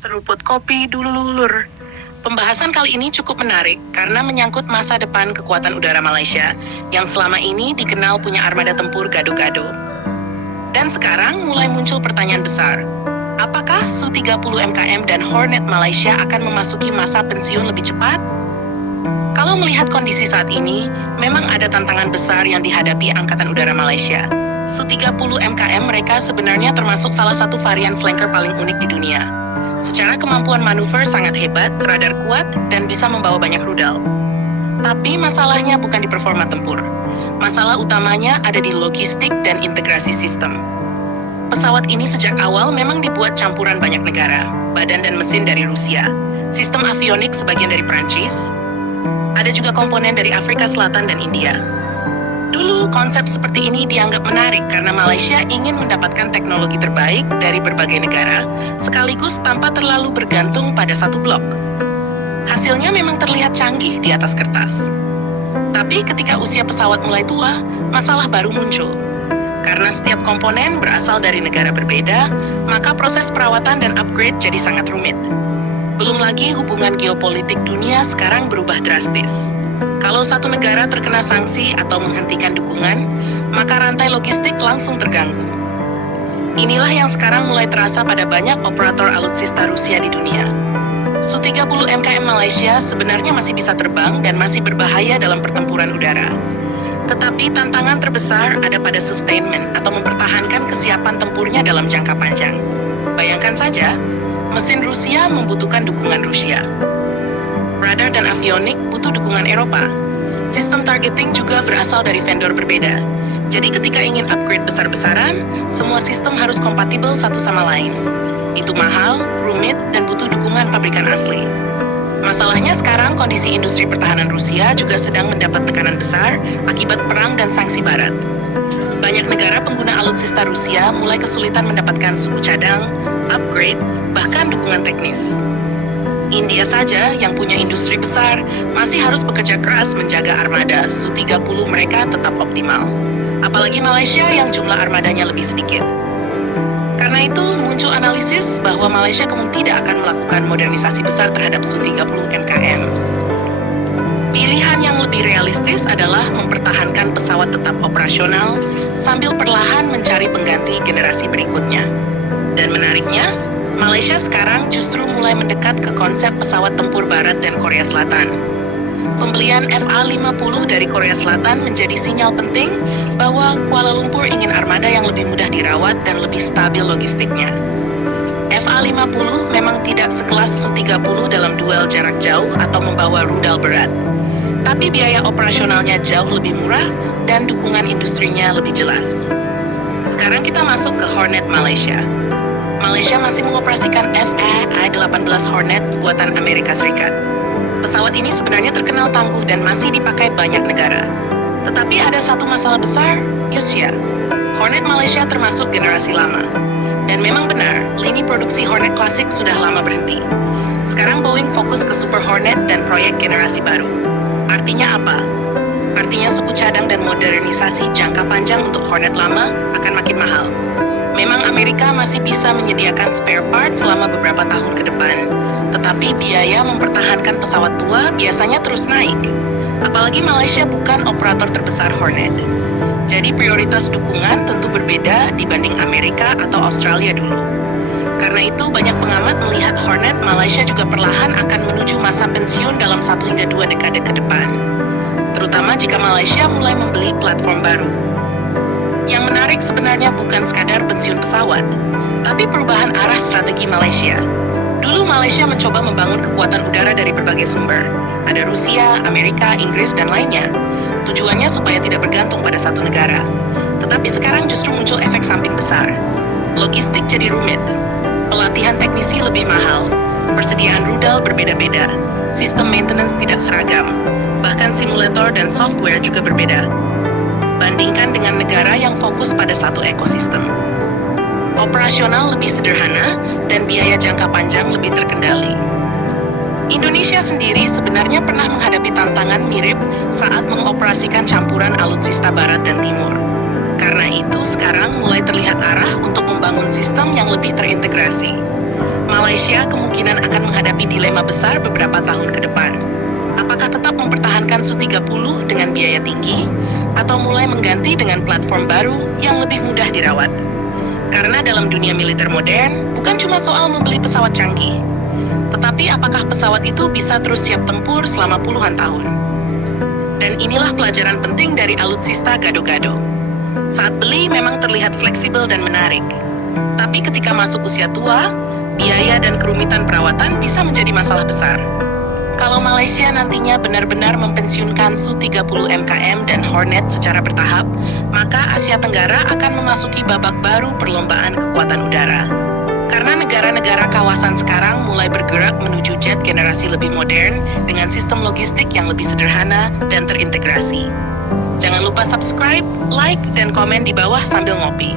Seruput kopi dulu lulur. Pembahasan kali ini cukup menarik karena menyangkut masa depan kekuatan udara Malaysia yang selama ini dikenal punya armada tempur gado-gado. Dan sekarang mulai muncul pertanyaan besar. Apakah Su-30 MKM dan Hornet Malaysia akan memasuki masa pensiun lebih cepat? Kalau melihat kondisi saat ini, memang ada tantangan besar yang dihadapi Angkatan Udara Malaysia. Su-30 MKM mereka sebenarnya termasuk salah satu varian flanker paling unik di dunia. Secara kemampuan manuver sangat hebat, radar kuat, dan bisa membawa banyak rudal. Tapi masalahnya bukan di performa tempur. Masalah utamanya ada di logistik dan integrasi sistem. Pesawat ini sejak awal memang dibuat campuran banyak negara, badan dan mesin dari Rusia, sistem avionik sebagian dari Prancis, ada juga komponen dari Afrika Selatan dan India. Dulu, konsep seperti ini dianggap menarik karena Malaysia ingin mendapatkan teknologi terbaik dari berbagai negara, sekaligus tanpa terlalu bergantung pada satu blok. Hasilnya memang terlihat canggih di atas kertas. Tapi ketika usia pesawat mulai tua, masalah baru muncul. Karena setiap komponen berasal dari negara berbeda, maka proses perawatan dan upgrade jadi sangat rumit. Belum lagi hubungan geopolitik dunia sekarang berubah drastis. Kalau satu negara terkena sanksi atau menghentikan dukungan, maka rantai logistik langsung terganggu. Inilah yang sekarang mulai terasa pada banyak operator alutsista Rusia di dunia. Su-30 MKM Malaysia sebenarnya masih bisa terbang dan masih berbahaya dalam pertempuran udara. Tetapi tantangan terbesar ada pada sustainment atau mempertahankan kesiapan tempurnya dalam jangka panjang. Bayangkan saja, mesin Rusia membutuhkan dukungan Rusia. Radar dan avionik butuh dukungan Eropa. Sistem targeting juga berasal dari vendor berbeda. Jadi ketika ingin upgrade besar-besaran, semua sistem harus kompatibel satu sama lain. Itu mahal, rumit, dan butuh dukungan pabrikan asli. Masalahnya sekarang kondisi industri pertahanan Rusia juga sedang mendapat tekanan besar akibat perang dan sanksi Barat. Banyak negara pengguna alutsista Rusia mulai kesulitan mendapatkan suku cadang, upgrade, bahkan dukungan teknis. India saja yang punya industri besar masih harus bekerja keras menjaga armada Su-30 mereka tetap optimal. Apalagi Malaysia yang jumlah armadanya lebih sedikit. Karena itu muncul analisis bahwa Malaysia kemungkinan tidak akan melakukan modernisasi besar terhadap Su-30 MKM. Pilihan yang lebih realistis adalah mempertahankan pesawat tetap operasional sambil perlahan mencari pengganti generasi berikutnya. Dan menariknya, Malaysia sekarang justru mulai mendekat ke konsep pesawat tempur Barat dan Korea Selatan. Pembelian FA-50 dari Korea Selatan menjadi sinyal penting bahwa Kuala Lumpur ingin armada yang lebih mudah dirawat dan lebih stabil logistiknya. FA-50 memang tidak sekelas Su-30 dalam duel jarak jauh atau membawa rudal berat. Tapi biaya operasionalnya jauh lebih murah dan dukungan industrinya lebih jelas. Sekarang kita masuk ke Hornet Malaysia. Malaysia masih mengoperasikan FA-18 Hornet buatan Amerika Serikat. Pesawat ini sebenarnya terkenal tangguh dan masih dipakai banyak negara. Tetapi ada satu masalah besar, usia. Hornet Malaysia termasuk generasi lama. Dan memang benar, lini produksi Hornet klasik sudah lama berhenti. Sekarang Boeing fokus ke Super Hornet dan proyek generasi baru. Artinya apa? Artinya suku cadang dan modernisasi jangka panjang untuk Hornet lama akan makin mahal. Memang Amerika masih bisa menyediakan spare part selama beberapa tahun ke depan, tetapi biaya mempertahankan pesawat tua biasanya terus naik. Apalagi Malaysia bukan operator terbesar Hornet. Jadi prioritas dukungan tentu berbeda dibanding Amerika atau Australia dulu. Karena itu banyak pengamat melihat Hornet Malaysia juga perlahan akan menuju masa pensiun dalam 1 hingga 2 dekade ke depan. Terutama jika Malaysia mulai membeli platform baru. Yang menarik sebenarnya bukan sekadar pensiun pesawat, tapi perubahan arah strategi Malaysia. Dulu Malaysia mencoba membangun kekuatan udara dari berbagai sumber. Ada Rusia, Amerika, Inggris, dan lainnya. Tujuannya supaya tidak bergantung pada satu negara. Tetapi sekarang justru muncul efek samping besar. Logistik jadi rumit. Pelatihan teknisi lebih mahal. Persediaan rudal berbeda-beda. Sistem maintenance tidak seragam. Bahkan simulator dan software juga berbeda. Bandingkan dengan negara yang fokus pada satu ekosistem. Operasional lebih sederhana dan biaya jangka panjang lebih terkendali. Indonesia sendiri sebenarnya pernah menghadapi tantangan mirip saat mengoperasikan campuran alutsista Barat dan Timur. Karena itu sekarang mulai terlihat arah untuk membangun sistem yang lebih terintegrasi. Malaysia kemungkinan akan menghadapi dilema besar beberapa tahun ke depan. Apakah tetap mempertahankan Su-30 dengan biaya tinggi, atau mulai mengganti dengan platform baru yang lebih mudah dirawat? Karena dalam dunia militer modern, bukan cuma soal membeli pesawat canggih, tetapi apakah pesawat itu bisa terus siap tempur selama puluhan tahun? Dan inilah pelajaran penting dari alutsista gado-gado. Saat beli memang terlihat fleksibel dan menarik, tapi ketika masuk usia tua, biaya dan kerumitan perawatan bisa menjadi masalah besar. Kalau Malaysia nantinya benar-benar mempensiunkan Su-30 MKM dan Hornet secara bertahap, maka Asia Tenggara akan memasuki babak baru perlombaan kekuatan udara. Karena negara-negara kawasan sekarang mulai bergerak menuju jet generasi lebih modern dengan sistem logistik yang lebih sederhana dan terintegrasi. Jangan lupa subscribe, like, dan komen di bawah sambil ngopi.